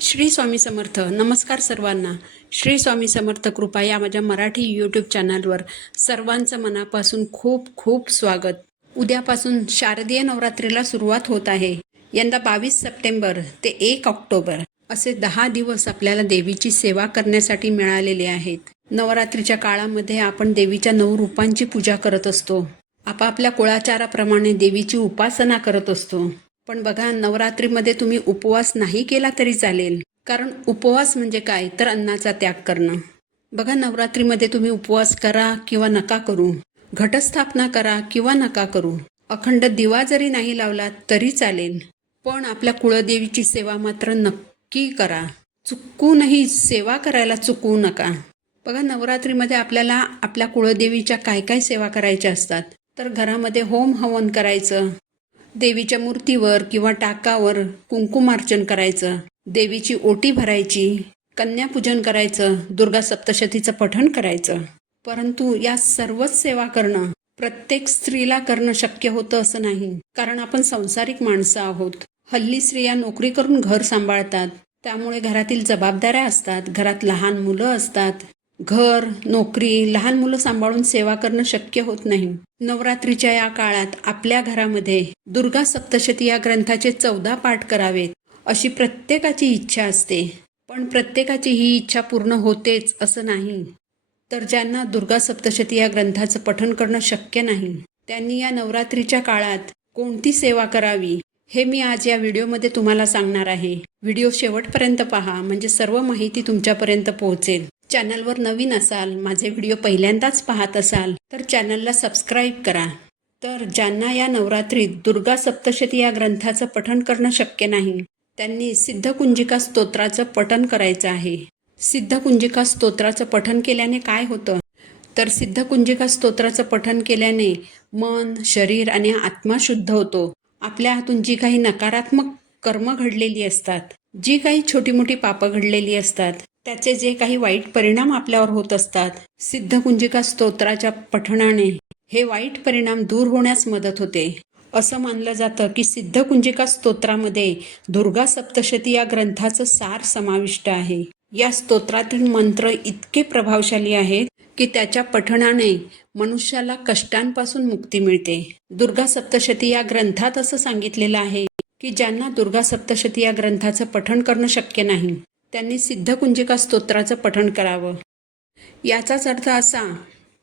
श्री स्वामी समर्थ. नमस्कार सर्वांना. श्री स्वामी समर्थ कृपा या माझ्या मराठी यूट्यूब चॅनलवर सर्वांचं मनापासून खूप खूप स्वागत. उद्यापासून शारदीय नवरात्रीला सुरुवात होत आहे. यंदा 22 सप्टेंबर ते 1 ऑक्टोबर असे 10 दिवस आपल्याला देवीची सेवा करण्यासाठी मिळालेले आहेत. नवरात्रीच्या काळामध्ये आपण देवीच्या 9 रूपांची पूजा करत असतो. आपापल्या कुळाचाराप्रमाणे देवीची उपासना करत असतो. पण बघा, नवरात्रीमध्ये तुम्ही उपवास नाही केला तरी चालेल, कारण उपवास म्हणजे काय तर अन्नाचा त्याग करणं. बघा, नवरात्रीमध्ये तुम्ही उपवास करा किंवा नका करू, घटस्थापना करा किंवा नका करू, अखंड दिवा जरी नाही लावला तरी चालेल, पण आपल्या कुळदेवीची सेवा मात्र नक्की करा. चुकूनही सेवा करायला चुकवू नका. बघा, नवरात्रीमध्ये आपल्याला आपल्या कुळदेवीच्या काय काय सेवा करायच्या असतात. तर घरामध्ये होम हवन करायचं, देवीच्या मूर्तीवर किंवा टाकावर कुंकुमार्चन करायचं, देवीची ओटी भरायची, कन्यापूजन करायचं, दुर्गा सप्तशतीचं पठण करायचं. परंतु या सर्वच सेवा करणं प्रत्येक स्त्रीला करणं शक्य होतं असं नाही, कारण आपण संसारिक माणसं आहोत. हल्ली स्त्रिया नोकरी करून घर सांभाळतात, त्यामुळे घरातील जबाबदाऱ्या असतात, घरात लहान मुलं असतात. घर, नोकरी, लहान मुलं सांभाळून सेवा करणं शक्य होत नाही. नवरात्रीच्या या काळात आपल्या घरामध्ये दुर्गा सप्तशती या ग्रंथाचे 14 पाठ करावेत अशी प्रत्येकाची इच्छा असते. पण प्रत्येकाची ही इच्छा पूर्ण होतेच असं नाही. तर ज्यांना दुर्गा सप्तशती या ग्रंथाचं पठण करणं शक्य नाही, त्यांनी या नवरात्रीच्या काळात कोणती सेवा करावी हे मी आज या व्हिडिओमध्ये तुम्हाला सांगणार आहे. व्हिडिओ शेवटपर्यंत पहा, म्हणजे सर्व माहिती तुमच्यापर्यंत पोहोचेल. चॅनलवर नवीन असाल, माझे व्हिडिओ पहिल्यांदाच पाहत असाल तर चॅनलला सबस्क्राईब करा. तर ज्यांना या नवरात्रीत दुर्गा सप्तशती या ग्रंथाचं पठण करणं शक्य नाही, त्यांनी सिद्धकुंजिका स्तोत्राचं पठण करायचं आहे. सिद्धकुंजिका स्तोत्राचं पठण केल्याने काय होतं, तर सिद्धकुंजिका स्तोत्राचं पठण केल्याने मन, शरीर आणि आत्मा शुद्ध होतो. आपल्या हातून जी काही नकारात्मक कर्म घडलेली असतात, जी काही छोटी मोठी पापं घडलेली असतात, त्याचे जे काही वाईट परिणाम आपल्यावर होत असतात, सिद्धकुंजिका स्तोत्राच्या पठणाने हे वाईट परिणाम दूर होण्यास मदत होते. असं मानलं जातं की सिद्धकुंजिका स्तोत्रामध्ये दुर्गा सप्तशती या ग्रंथाचं सार समाविष्ट आहे. या स्तोत्रातील मंत्र इतके प्रभावशाली आहेत की त्याच्या पठणाने मनुष्याला कष्टांपासून मुक्ती मिळते. दुर्गा सप्तशती या ग्रंथात असं सांगितलेलं आहे की ज्यांना दुर्गा सप्तशती या ग्रंथाचं पठण करणं शक्य नाही, त्यांनी सिद्धकुंजिका स्तोत्राचं पठण करावं. याचाच अर्थ असा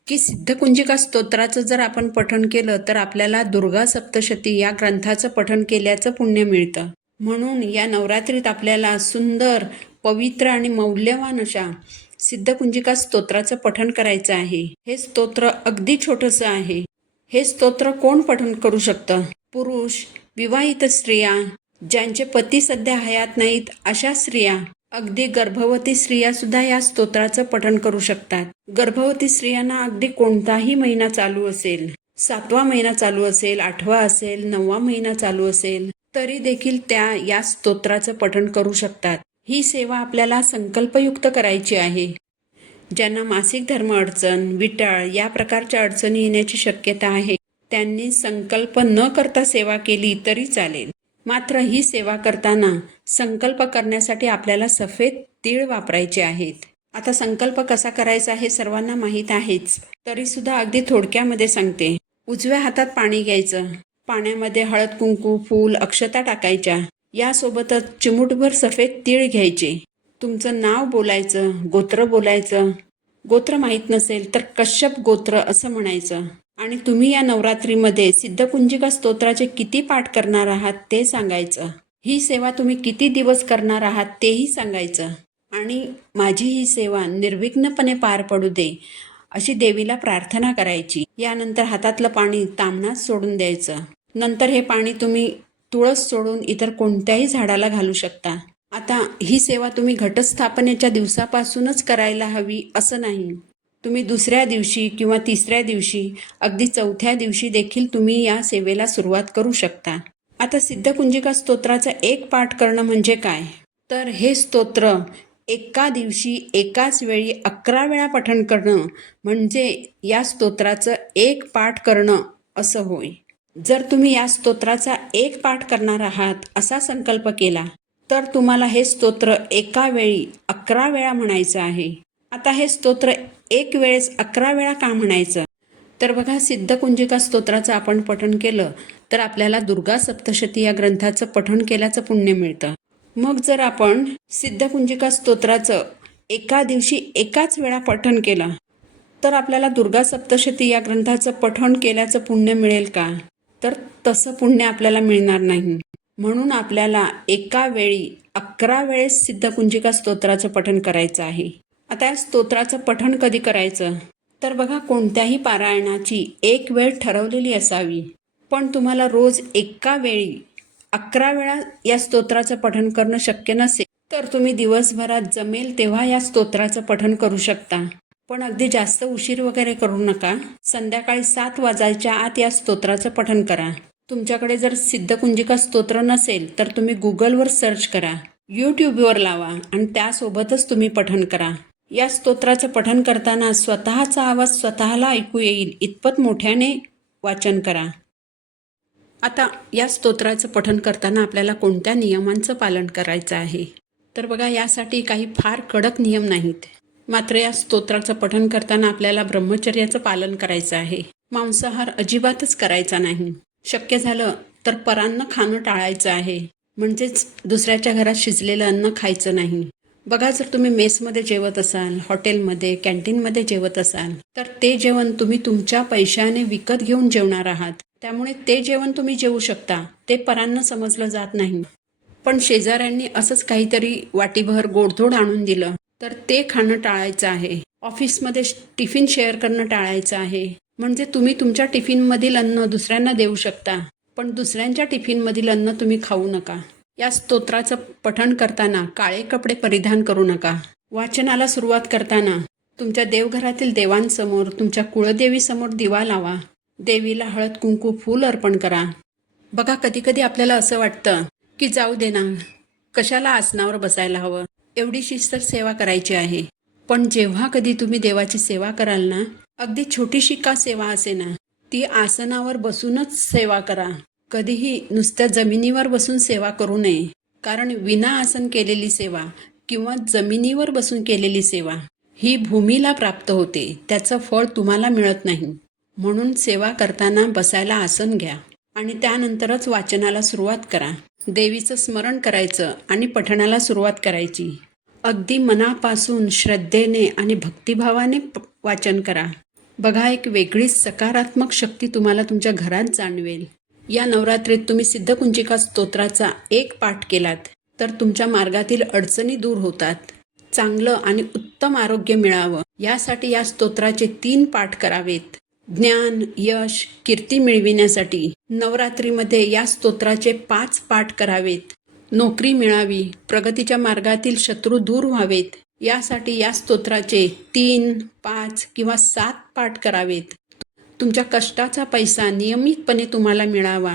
की सिद्धकुंजिका स्तोत्राचं जर आपण पठण केलं तर आपल्याला दुर्गा सप्तशती या ग्रंथाचं पठण केल्याचं पुण्य मिळतं. म्हणून या नवरात्रीत आपल्याला सुंदर, पवित्र आणि मौल्यवान अशा सिद्धकुंजिका स्तोत्राचं पठण करायचं आहे. हे स्तोत्र अगदी छोटंसं आहे. हे स्तोत्र कोण पठण करू शकतं? पुरुष, विवाहित स्त्रिया, ज्यांचे पती सध्या हयात नाहीत अशा स्त्रिया, अगदी गर्भवती स्त्रिया सुद्धा या स्तोत्राचं पठण करू शकतात. गर्भवती स्त्रियांना अगदी कोणताही महिना चालू असेल, 7वा महिना चालू असेल, 8वा असेल, 9वा महिना चालू असेल, तरी देखील त्या या स्तोत्राचं पठण करू शकतात. ही सेवा आपल्याला संकल्पयुक्त करायची आहे. ज्यांना मासिक धर्म अडचण, विटाळ या प्रकारच्या अडचणी येण्याची शक्यता आहे, त्यांनी संकल्प न करता सेवा केली तरी चालेल. मात्र ही सेवा करताना संकल्प करण्यासाठी आपल्याला सफेद तीळ वापरायचे आहेत. आता संकल्प कसा करायचा हे सर्वांना माहीत आहेच, तरी सुद्धा अगदी थोडक्यामध्ये सांगते. उजव्या हातात पाणी घ्यायचं, पाण्यामध्ये हळद, कुंकू, फूल, अक्षता टाकायच्या. यासोबतच चिमूटभर सफेद तीळ घ्यायचे. तुमचं नाव बोलायचं, गोत्र बोलायचं. गोत्र माहीत नसेल तर कश्यप गोत्र असं म्हणायचं. आणि तुम्ही या नवरात्रीमध्ये सिद्धकुंजिका स्तोत्राचे किती पाठ करणार आहात ते सांगायचं. ही सेवा तुम्ही किती दिवस करणार आहात तेही सांगायचं. आणि माझी ही सेवा निर्विघ्नपणे पार पडू दे अशी देवीला प्रार्थना करायची. यानंतर हातातलं पाणी ताम्हणात सोडून द्यायचं. नंतर हे पाणी तुम्ही तुळस सोडून इतर कोणत्याही झाडाला घालू शकता. आता ही सेवा तुम्ही घटस्थापनेच्या दिवसापासूनच करायला हवी असं नाही. तुम्ही दुसऱ्या दिवशी किंवा तिसऱ्या दिवशी, अगदी 4थ्या दिवशी देखील तुम्ही या सेवेला सुरुवात करू शकता. आता सिद्धकुंजिका स्तोत्राचा एक पाठ करणं म्हणजे काय, तर हे स्तोत्र एका दिवशी एकाच वेळी 11 वेळा पठण करणं म्हणजे या स्तोत्राचं एक पाठ करणं असं होय. जर तुम्ही या स्तोत्राचा एक पाठ करणार आहात असा संकल्प केला तर तुम्हाला हे स्तोत्र एका वेळी 11 वेळा म्हणायचं आहे. आता हे स्तोत्र एक वेळेस 11 वेळा का म्हणायचं? तर बघा, सिद्धकुंजिका स्तोत्राचं आपण पठण केलं तर आपल्याला दुर्गा सप्तशती या ग्रंथाचं पठण केल्याचं पुण्य मिळतं. मग जर आपण सिद्धकुंजिका स्तोत्राचं एका दिवशी एकाच वेळा पठण केलं तर आपल्याला दुर्गा सप्तशती या ग्रंथाचं पठण केल्याचं पुण्य मिळेल का? तर तसं पुण्य आपल्याला मिळणार नाही. म्हणून आपल्याला एका वेळी 11 वेळेस सिद्धकुंजिका स्तोत्राचं पठण करायचं आहे. आता या स्तोत्राचं पठण कधी करायचं? तर बघा, कोणत्याही पारायणाची एक वेळ ठरवलेली असावी. पण तुम्हाला रोज एका वेळी 11 वेळा या स्तोत्राचं पठण करणं शक्य नसेल तर तुम्ही दिवसभरात जमेल तेव्हा या स्तोत्राचं पठण करू शकता. पण अगदी जास्त उशीर वगैरे करू नका. संध्याकाळी 7 वाजायच्या आत या स्तोत्राचं पठण करा. तुमच्याकडे जर सिद्धकुंजिका स्तोत्र नसेल तर तुम्ही गुगलवर सर्च करा, यूट्यूबवर लावा आणि त्यासोबतच तुम्ही पठण करा. या स्तोत्राचं पठण करताना स्वतःचा आवाज स्वतःला ऐकू येईल इतपत मोठ्याने वाचन करा. आता या स्तोत्राचं पठण करताना आपल्याला कोणत्या नियमांचं पालन करायचं आहे? तर बघा, यासाठी काही फार कडक नियम नाहीत. मात्र या स्तोत्राचं पठण करताना आपल्याला ब्रह्मचर्याचं पालन करायचं आहे. मांसाहार अजिबातच करायचा नाही. शक्य झालं तर परान्न खाणं टाळायचं आहे. म्हणजेच दुसऱ्याच्या घरात शिजलेलं अन्न खायचं नाही. बघा, जर तुम्ही मेसमध्ये जेवत असाल, हॉटेलमध्ये, कॅन्टीनमध्ये जेवत असाल तर ते जेवण तुम्ही तुमच्या पैशाने विकत घेऊन जेवणार आहात. त्यामुळे ते जेवण तुम्ही जेवू शकता, ते परान्न समजलं जात नाही. पण शेजाऱ्यांनी असंच काहीतरी वाटीभर गोडधोड आणून दिलं तर ते खाणं टाळायचं आहे. ऑफिसमध्ये टिफिन शेअर करणं टाळायचं आहे. म्हणजे तुम्ही तुमच्या टिफिनमधील अन्न दुसऱ्यांना देऊ शकता, पण दुसऱ्यांच्या टिफिनमधील अन्न तुम्ही खाऊ नका. या स्तोत्राचं पठण करताना काळे कपडे परिधान करू नका. वाचनाला सुरुवात करताना तुमच्या देवघरातील देवांसमोर, तुमच्या कुळदेवीसमोर दिवा लावा. देवीला हळद कुंकू फूल अर्पण करा. बघा, कधी कधी आपल्याला असं वाटतं की जाऊ दे ना, कशाला आसनावर बसायला हवं, एवढीशीच तर सेवा करायची आहे. पण जेव्हा कधी तुम्ही देवाची सेवा कराल ना, अगदी छोटीशी का सेवा असे ना, ती आसनावर बसूनच सेवा करा. कधीही नुसत्या जमिनीवर बसून सेवा करू नये. कारण विना आसन केलेली सेवा किंवा जमिनीवर बसून केलेली सेवा ही भूमीला प्राप्त होते, त्याचं फळ तुम्हाला मिळत नाही. म्हणून सेवा करताना बसायला आसन घ्या आणि त्यानंतरच वाचनाला सुरुवात करा. देवीचं स्मरण करायचं आणि पठणाला सुरुवात करायची. अगदी मनापासून श्रद्धेने आणि भक्तिभावाने वाचन करा. बघा, एक वेगळीच सकारात्मक शक्ती तुम्हाला तुमच्या घरात जाणवेल. या नवरात्रीत तुम्ही सिद्धकुंजिका स्तोत्राचा एक पाठ केलात तर तुमच्या मार्गातील अडचणी दूर होतात. चांगलं आणि उत्तम आरोग्य मिळावं यासाठी या स्तोत्राचे 3 पाठ करावेत. ज्ञान, यश, कीर्ती मिळविण्यासाठी नवरात्रीमध्ये या स्तोत्राचे 5 पाठ करावेत. नोकरी मिळावी, प्रगतीच्या मार्गातील शत्रू दूर व्हावेत यासाठी या स्तोत्राचे 3, 5 किंवा 7 पाठ करावेत. तुमच्या कष्टाचा पैसा नियमितपणे तुम्हाला मिळावा,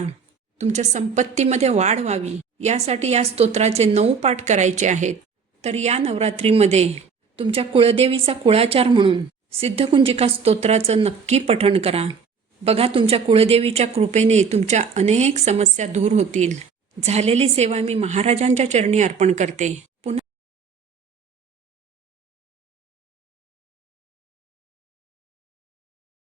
तुमच्या संपत्तीमध्ये वाढ व्हावी यासाठी या स्तोत्राचे 9 पाठ करायचे आहेत. तर या नवरात्रीमध्ये तुमच्या कुळदेवीचा कुळाचार म्हणून सिद्धकुंजिका स्तोत्राचं नक्की पठण करा. बघा, तुमच्या कुळदेवीच्या कृपेने तुमच्या अनेक समस्या दूर होतील. झालेली सेवा मी महाराजांच्या चरणी अर्पण करते.